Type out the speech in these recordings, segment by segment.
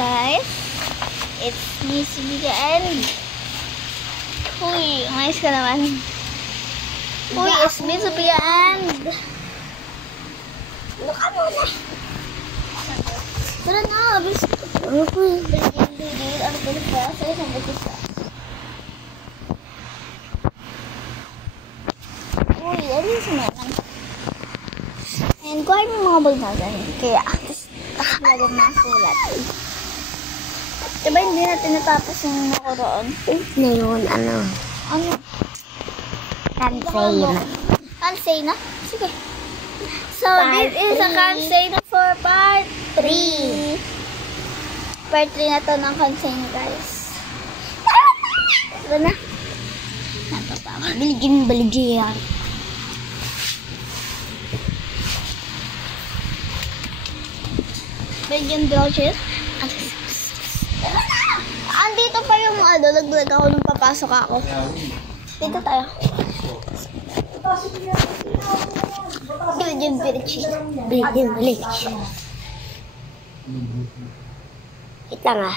guys. It's me si Bia and Uy, ayos ka naman. Uy, it's me si Bia and look ano na. Tara na, bilis ko. Ano po yung bigil? Ano ba ba? Sa isang bagisa. Uy, alis mo naman. And kuhain mo mga bag natin. Kaya, takbo na sulat. Diba hindi natin natapos yung nakuroon? Na yun, ano? Ano? Kansay na. Kansay na? Sige. So, this is a kansay na for part 3. Part 3 na to ng kansay na, guys. Ito na. Baligin yan. Belgian Belgian. Andito pa yung naglag ako nung papasok ako. Dito tayo. Belgian Belgian. Kita nga.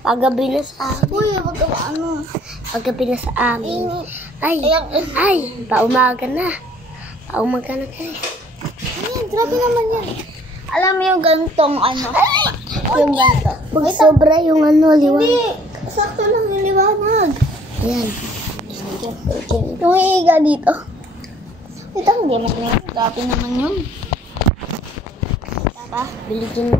Paggabi na sa amin. Uy, wag ka ano. Paggabi na sa amin. Ay, paumaga na guys. Ayan, grabe naman yan. Alam mo yung gantong ano? Yung ganto. Pag sobra yung ano, liwanag. Hindi, sakto lang yung liwanag. Yan. Yung iiga dito. Ito, hindi naman yun. Grabe naman yun. Tapa. Biligin.